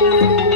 thank you